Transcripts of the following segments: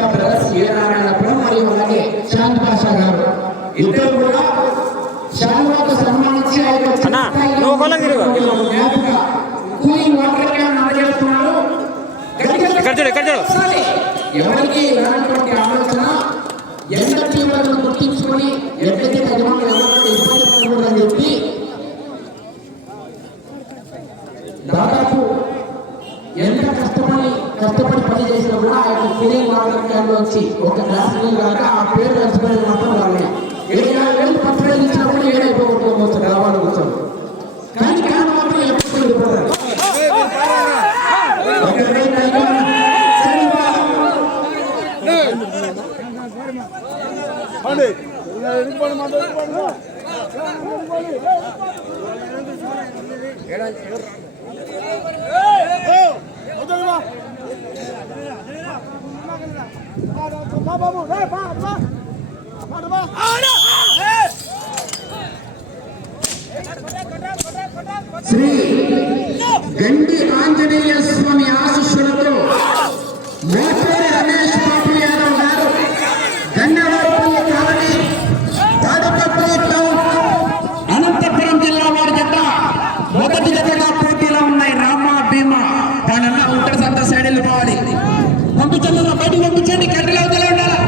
Pasha brothers ఏ నారాయణపురం మరియు అలాగే శాంత్ పాషా గారు ఇద్దరు కూడా శాలువాతో సన్మానించి కూలింగ్ వాటర్ క్యాన్ అందజేస్తున్నారు. ఎవరికి రానటువంటి ఆలోచన ఎంత తీవ్రతను గుర్తించుకొని ఎక్కడైతే యజమానులు ఎవరైనా ఇబ్బంది పడకూడదని చెప్పి దాదాపు ఎంత కష్టపడి పని చేసినా కూడా ఆ యొక్క కూలింగ్ వాటర్ క్యాన్ వచ్చి ఒక గ్లాస్ నీళ్ళు కాక ఆ పేరు కలిసిపోయేది మాత్రం వాళ్ళే. 7,000 పత్రాలు ఇచ్చినప్పుడు ఏడైపోగొట్టుకోవచ్చు గ్రామాల కోసం, కానీ క్యాన్ మాత్రం ఎప్పుడు వెళ్ళిపోతారు. శ్రీ గండి ఆంజనేయ స్వామి ఆశీస్సులతో మోటూరి రమేష్ బాబు యాదవ్ గారు గన్నవారిపల్లి కాలనీ తాడపత్రి టౌన్ అనంతపురం జిల్లా వారి జత మొదటి జతగా పోటీలో ఉన్నాయి. రామ భీమా దానన్నా ఉంటారు, సంత సైడ్ వెళ్ళిపోవాలి. పంపించండి, బయటకు పంపించండి, కట్టెలు అవతల ఉండాలా.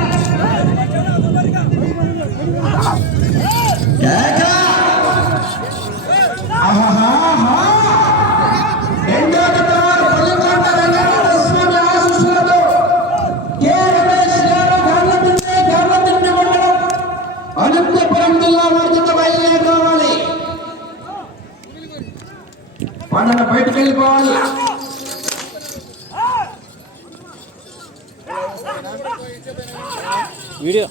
అనంతపురం జిల్లా వారి జత బయలుదేరి రావాలి. పండుగ బయటకు వెళ్ళిపోవాలి. వీడియో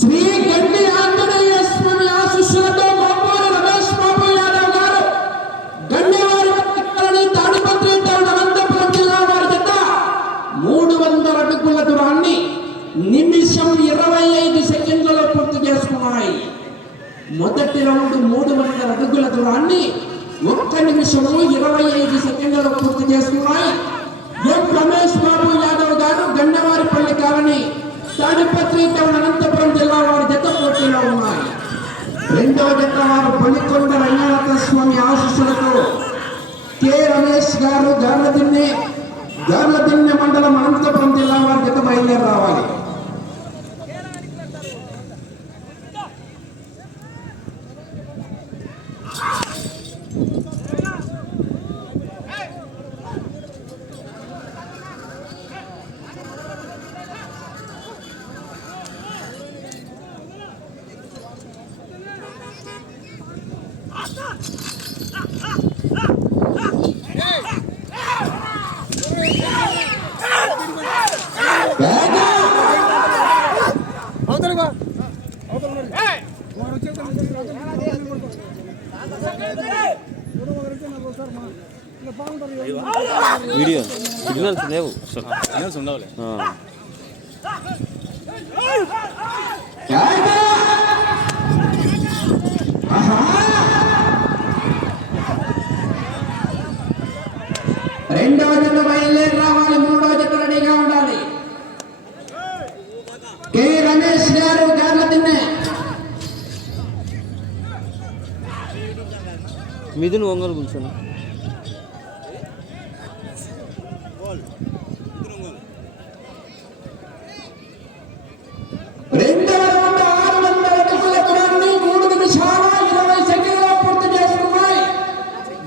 శ్రీ గండి ఆంజనేయ స్వామి ఆశీస్సులతో మోటూరి రమేష్ బాబు యాదవ్ గారు గండివారి తాడిపత్రి టౌన్ అనంతపురం జిల్లా వారి జత 300 అడుగుల దూరాన్ని నిమిషం 25 సెకండ్లలో పూర్తి చేసుకున్నాయి. మొదటి రౌండ్ 300 అడుగుల దూరాన్ని 1 నిమిషం 25 సెకండ్లలో పూర్తి చేసుకున్నాయి. ఎం రమేష్ బాబు యాదవ్ గారు గండవారిపల్లి కాలనీ తాడిపత్రి టౌన్ అనంతపురం జిల్లా వారి జత పోటీలో ఉన్నాయి. రెండవ జత వారు పనికొండ రంగనాథ స్వామి ఆశీస్సులతో కె రమేష్ గారు గార్లదిన్నె మండలం అనంతపురం జిల్లా వారి జత బయలుదేరి రావాలి. వీడియో సిగ్నల్స్ లేవు, సిగ్నల్స్ ఉండవులే. రెండవ జత బయలుదేరి రావాలి. మూడవ జత రెడీగా ఉండాలి. కె రమేష్ గారు గార్లదిన్నె. మిథున్ ఒంగోలు కూర్చొని రెండవ రౌండ్ 600 అడుగుల దూరాన్ని 3 నిమిషాల 20 సెకండ్లలో పూర్తి చేసుకున్నాయి.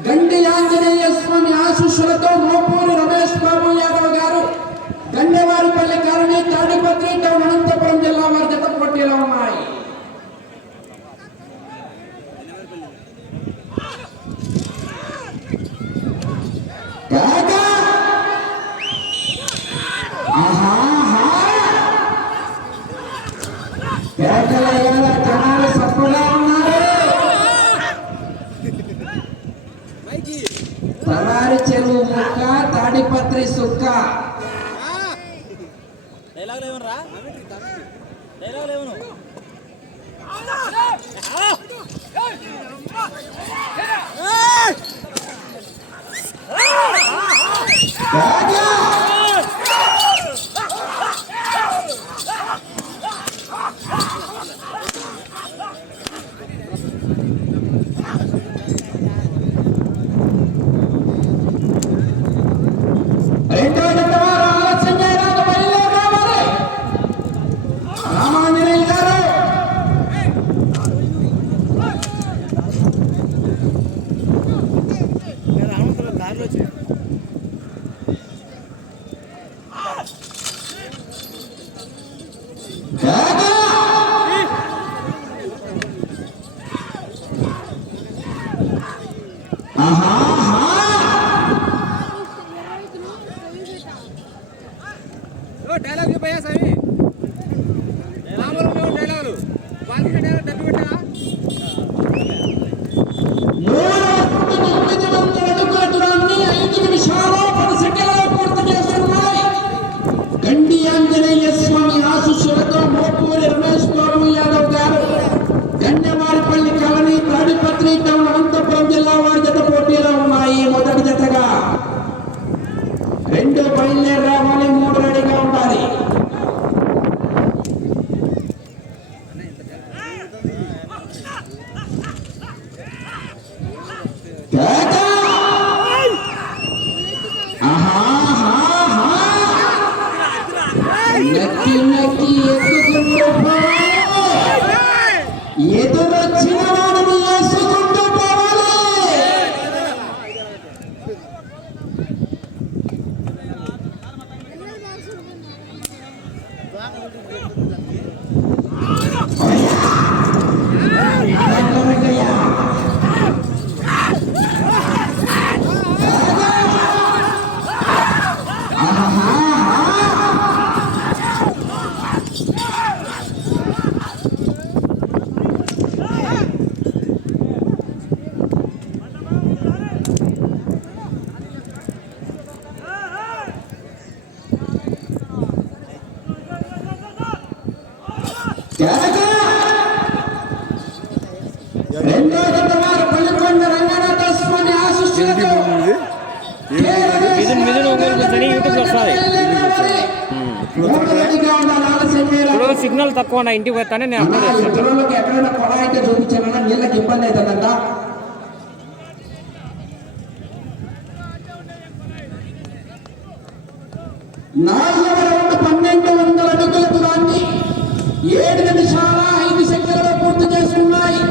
గండి ఆంజనేయ స్వామి ఆశీస్సులతో మోటూరి రమేష్ బాబు యాదవ్ గారు గండవారిపల్లి కాలనీ తాడిపత్రి టౌన్ అనంతపురం జిల్లా వారి జత పోటీలో ఉన్నాయి. కేకలయ్యాల జనాలు సప్పుగా ఉన్నారు. తలారి చెరువు ముక్క తాడిపత్రి సుక్క. రెండో జత వారు ఆలస్యం చేయరాదు, బయలుదేరి రావాలి. రామాంజనేయులు గారు డైలాగ్ భయ్యా స్వామి మామూలు డైలాగులు వాళ్ళకి డైలాగ్ డబ్బు పెట్టా 3,900 అడుగుల దూరాన్ని 5 నిమిషాలు 10 సెకండ్లలో పూర్తి చేస్తున్నాయి. గండి ఆంజనేయ స్వామి ఆశీస్సులతో మోపూరి రమేష్ బాబు యాదవ్ గారు గండెవారిపల్లి కాలనీ తాడిపత్రి టౌన్ అనంతపురం జిల్లా వారి జత పోటీలో ఉన్నాయి. మొదటి జతగా 2 బయలుదేరి రావాలి, 3 రెడీగా ఉండాలి. నక్కి నక్కి ఎత్తుకుంటూ పోవాలి. ఎదురొచ్చిన వాడిని వేసుకుంటూ పోవాలి. రెండో జత వారు పల్లికొండ రంగనాథ స్వామి ఆశీస్సులతో ఇప్పుడు సిగ్నల్ తక్కువ నా ఇంటికి పోతానే నేను అప్లోడ్ చేస్తాను. ఇతరులకు ఎక్కడైనా కొడ అయితే చూపించానన్నా నీళ్ళకి ఇబ్బంది అవుతుందంట. నాలుగవ రౌండ్ 1,200 అడుగుల దూరాన్ని 7 నిమిషాల 5 సెకండ్లలో పూర్తి చేసుకున్నాయి.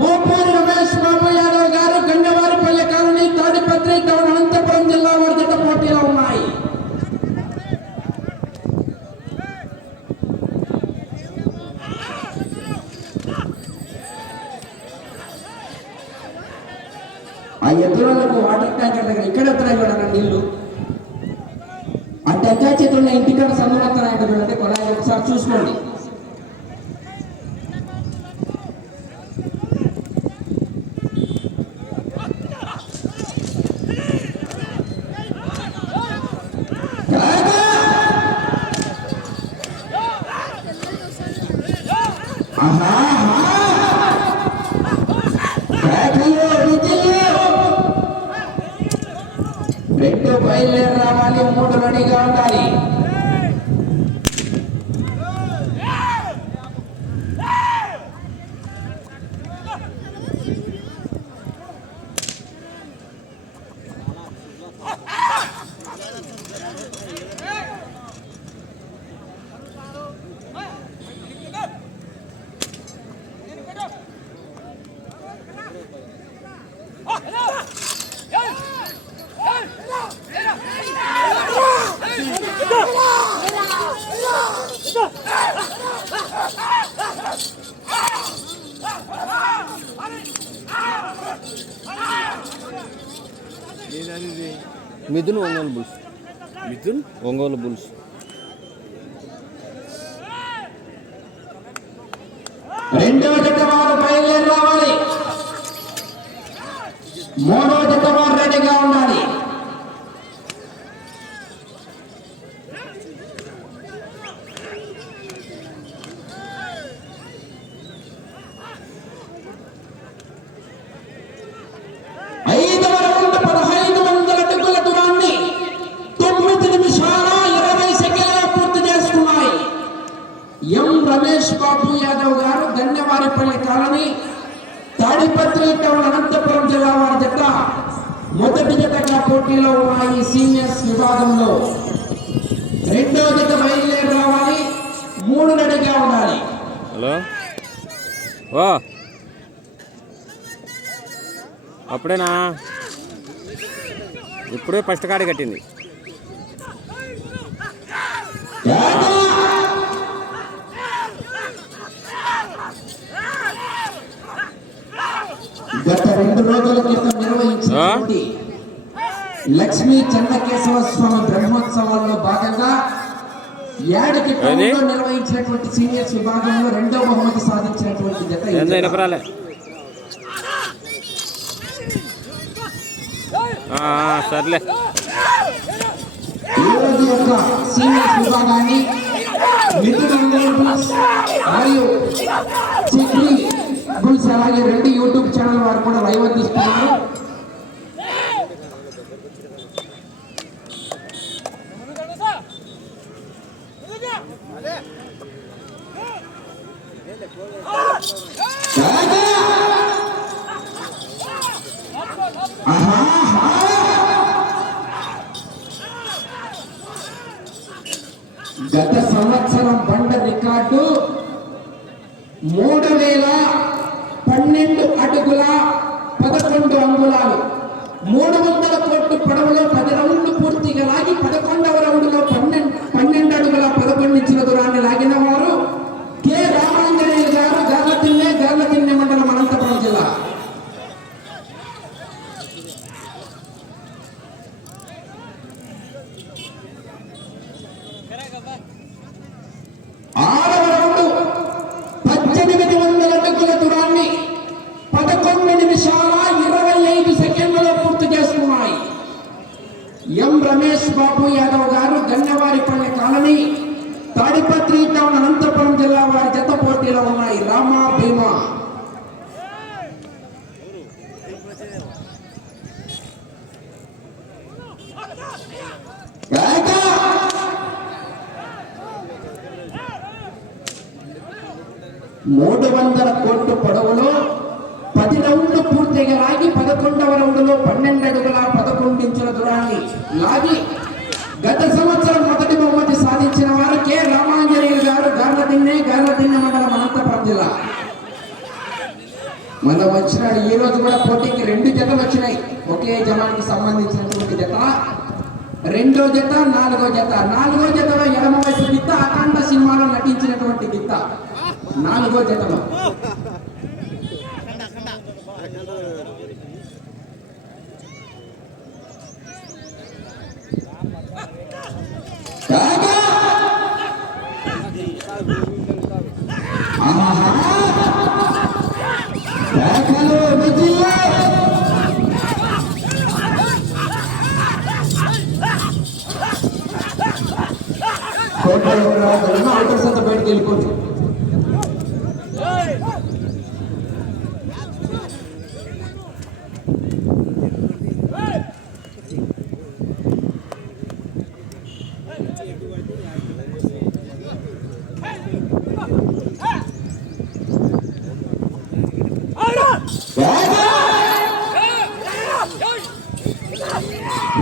మోపూరి రమేష్ బాబు యాదవ్ గారు గంగవారిపల్లి కాలనీ తాడిపత్రి టౌన్ అనంతపురం జిల్లా వారి జత పోటీలో ఉన్నాయి. ఆ ఎద్దులకు వాటర్ ట్యాంకర్ దగ్గర ఇక్కడ ఎత్తున్నా నీళ్లు ఆ టెంకాయ చేతున్న ఇంటికాడ సన్నులెత్తనాయంట చూడండి. కొడాయి ఒకసారి చూసుకోండి. రెండు బయలుదేరి రావాలి, 3 రెడీగా ఉండాలి. మిథున్ ఒంగోలు బుల్స్. మిథున్ ఒంగోలు బుల్స్. రమేష్ బాబు యాదవ్ గారు గన్నెవారిపల్లి కాలనీ తాడిపత్రి టౌన్ అనంతపురం జిల్లా వారి జత మొదటి జతగా పోటీలో ఉన్నాయి సీనియర్స్ విభాగంలో. రెండో జత బయలుదేరి రావాలి, 3 రెడీగా ఉండాలి. హలో ఓ అప్పుడేనా ఇప్పుడే ఫస్ట్ కాడి కట్టింది. గత 2 రోజుల క్రితం నిర్వహించినటువంటి లక్ష్మీ చెన్నకేశవ స్వామి బ్రహ్మోత్సవాల్లో భాగంగా ఏడకి టౌన్లో నిర్వహించినటువంటి సీనియర్స్ విభాగంలో 2వ బహుమతి సాధించినటువంటి జత ఈ జత. వినపరాలే సర్లే. ఈ రోజు యొక్క సీనియర్స్ విభాగాన్ని మిత్రులందరూ మరియు చిక్రీ బుల్స్ అలాగే 2 యూట్యూబ్ ఛానల్ వారు కూడా లైవ్ అందిస్తున్నారు. గత సంవత్సరం బండ రికార్డు 3012 అడుగుల 11 అంగుళాలు. 300 కోట్ల పొడవులో 10 రౌండ్లు పూర్తిగా లాగి 11వ రౌండ్లో 12 అడుగుల 11 ఇంచుల దూరాన్ని లాగిన వారు కె రామాంజనేయులు గారు, గార్లతిన్నె మండలం, అనంతపురం జిల్లా. ఆరవ రౌండ్ 1800 అడుగుల దూరాన్ని 11 నిమిషాల 25 సెకండ్లలో పూర్తి చేస్తున్నాయి. ఎం రమేష్ బాబు యాదవ్ గారు గన్నెవారిపల్లి కాలనీ తాడిపత్రి టౌన్ అనంతపురం జిల్లా వారి జత పోటీలో ఉన్నాయి. రామా భీమా మూడు 300 కోట్ల పొడవులో 10 రౌండ్లు పూర్తిగా లాగి 11వ రౌండ్లో 12 అడుగుల 11 ఇంచుల దూరాన్ని లాగి గత సంవత్సరం మొదటి బహుమతి సాధించిన వారు కె రామాంజనేయులు గారు, గార్లతిన్నె మండలం, అనంతపురం జిల్లా. మనం వచ్చినాడు ఈ రోజు కూడా పోటీకి 2 జతలు వచ్చినాయి. ఒకే జమానికి సంబంధించినటువంటి జత. రెండో జత, 4వ జత. 4వ జతలో ఎడమవైపు గిత్త అఖండ సినిమాలో నటించినటువంటి గిత్త 4వ జతలో. అవుటర్స్ అంతా బయటకు వెళ్ళిపోవచ్చు.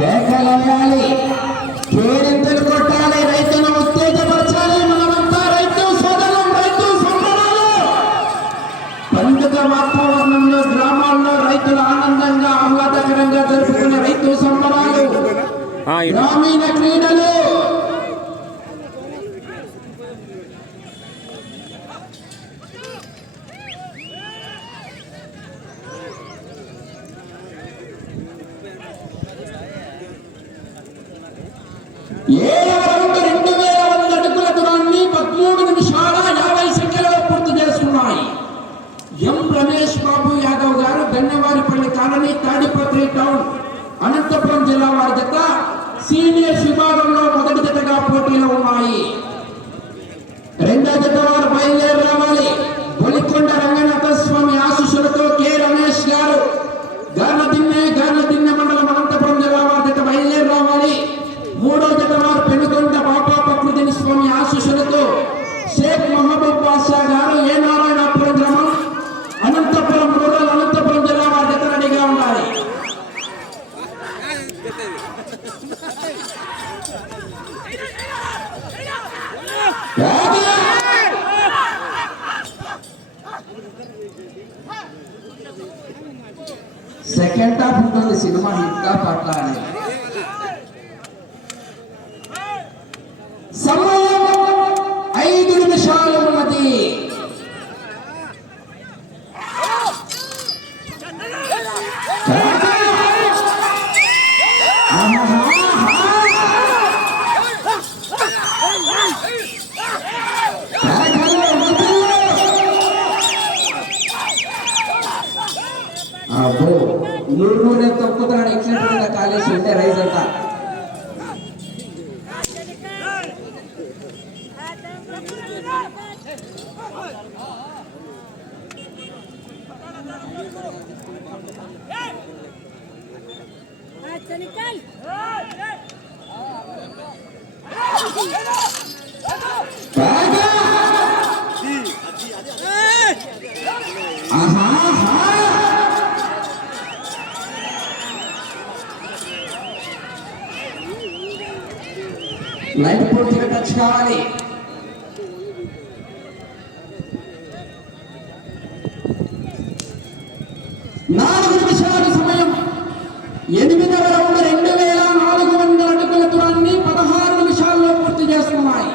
వేయాలి, కేరింతలు కొట్టాలి, రైతును ఉత్తేజపరచాలి. మనమంతా రైతు సోదరులం, రైతు సంబరాలు. పండుగ వాతావరణంలో గ్రామాల్లో రైతులు ఆనందంగా ఆహ్లాదకరంగా జరుపుకునే రైతు సంబరాలు, గ్రామీణ క్రీడలు. ఏడవ రౌండ్ 2100 అడుగుల దూరాన్ని 13 నిమిషాల 50 సెకండ్లలో పూర్తి చేస్తున్నాయి. ఎం రమేష్ బాబు యాదవ్ గారు గన్నెవారిపల్లి కాలనీ తాడిపత్రి టౌన్ అనంతపురం జిల్లా వారి జత సీనియర్స్ విభాగంలో మొదటి జతగా పోటీలో ఉన్నాయి. రెండో జత వారు బయలుదేరి రావాలి. బొలికొండ రంగనాథ స్వామి ఆశీస్సులతో కె రమేష్ గారు గార్లతిన్నె మండలం, అనంతపురం జిల్లా వారి జత బయలుదేరి రావాలి. మూడో జత వారు పెనుకొండ బాబా ప్రకృతిని స్వామి ఆశీస్సులతో షేక్ మహబూబ్ సెకండ్ హాఫ్ ఉంటుంది సినిమా ఇంకా పట్ల అని సమయం 5 నిమిషాలు ఉన్నది. అబ్బో నూనె తొక్కుతున్నాడు ఎక్సలెంట్ కాలేజ్ ఉంటే రైజ్ అంట. निकल లైట్ పూర్తిగా టచ్ కావాలి. నాలుగు నిమిషాల సమయం. 8వ రౌండ్ 2400 అడుగుల దూరాన్ని 16 నిమిషాల్లో పూర్తి చేస్తున్నాయి.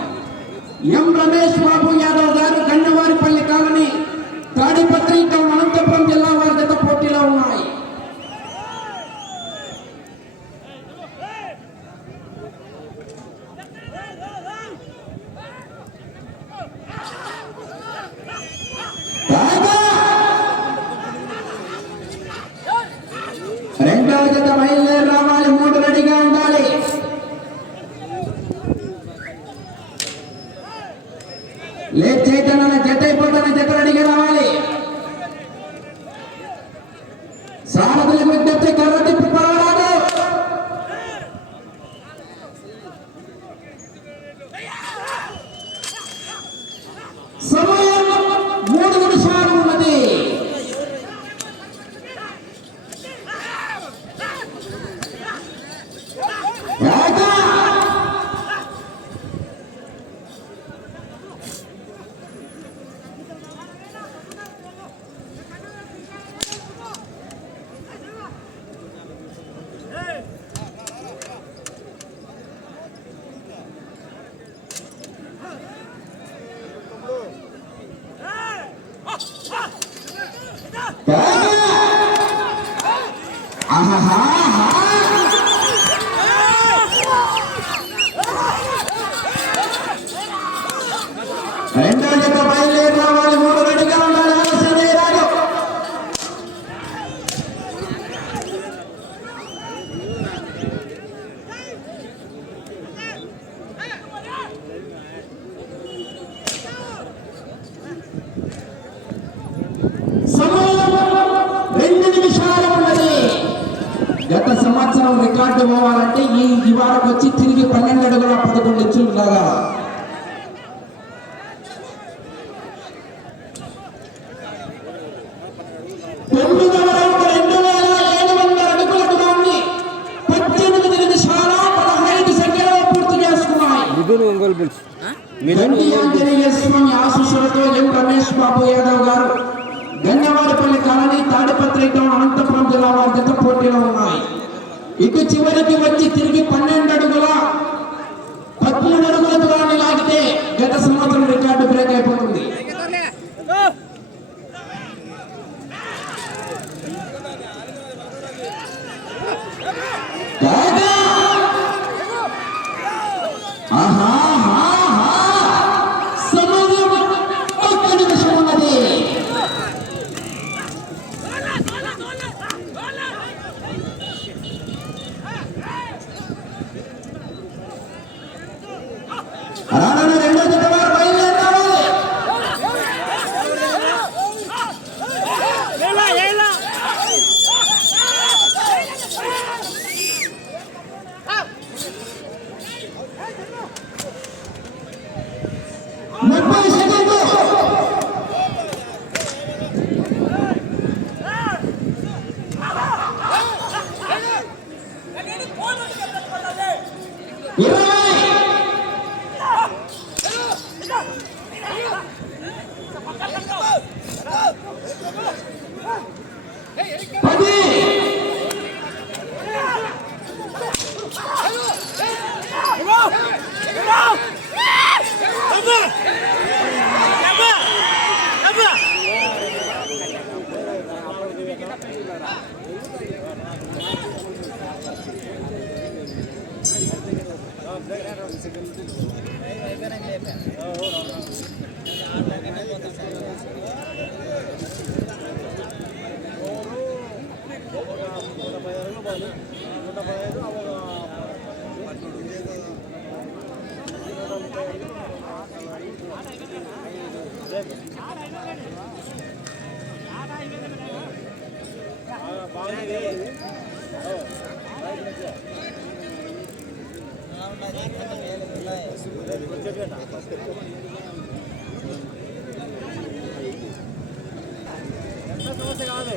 ఎం రమేష్ బాబు యాదవ్ గారు గన్నవారిపల్లి కాలనీ తాడిపత్రి టౌన్ అనంతపురం జిల్లా వారి జత పోటీలో ఉన్నాయి. రెండవ జత బయలుదేరి రావాలి. 3 రెడీగా ఉండాలి. లేట్ చేయటం జత అయిపోతాను. జత రెడీగా రావాలి. సారథులకు విజ్ఞప్తి, కర్ర తిప్పి పడరాదు. సమయం 3 నిమిషాలు ఉన్నది. రెండవ జత బయలుదేరి రావాలి. 3 రెడీగా ఉండాలి. ఆలస్యం చేయరాదు. సమయం 2 నిమిషాలు ఉన్నది. గత సంవత్సరం రికార్డు పోవాలంటే ఈ వారం వచ్చి తిరిగి 12 అడుగుల 11 ఇంచులు లాగా. ఒంగోలు బుల్స్ ఆశీస్సులతో ఎం రమేష్ బాబు యాదవ్ గారు గన్నవారిపల్లి కాలనీ తాడిపత్రి టౌన్ అనంతపురం జిల్లా వారి జత పోటీలో ఉన్నాయి. ఇటు చివరికి వచ్చి తిరిగి 12 అడుగుల 13 అడుగుల దూరాన్ని లాగితే గత సంవత్సరం రికార్డు బ్రేక్ అయిపోతుంది. సమయం 1 నిమిషం ఉన్నది. రెండో జత వారు బయలుదేరి రావాలి. సమస్య కాదు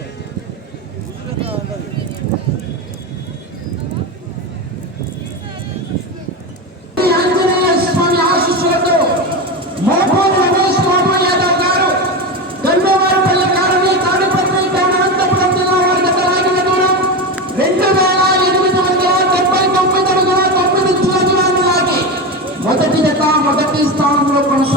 ఆంజనేయ స్వామి ఆశీస్సులతో మోపూరి రమేష్ బాబు యాదవ్ గారు గంగవారిపల్లి కాలనీ తాడిపత్రి టౌన్ అనంతపురం జిల్లా వారి గత లాగిన దూరం 2899 అడుగుల 9 ఇంచుల దూరాన్ని లాగి మొదటి స్థానంలో కొనసాగుతున్నారు.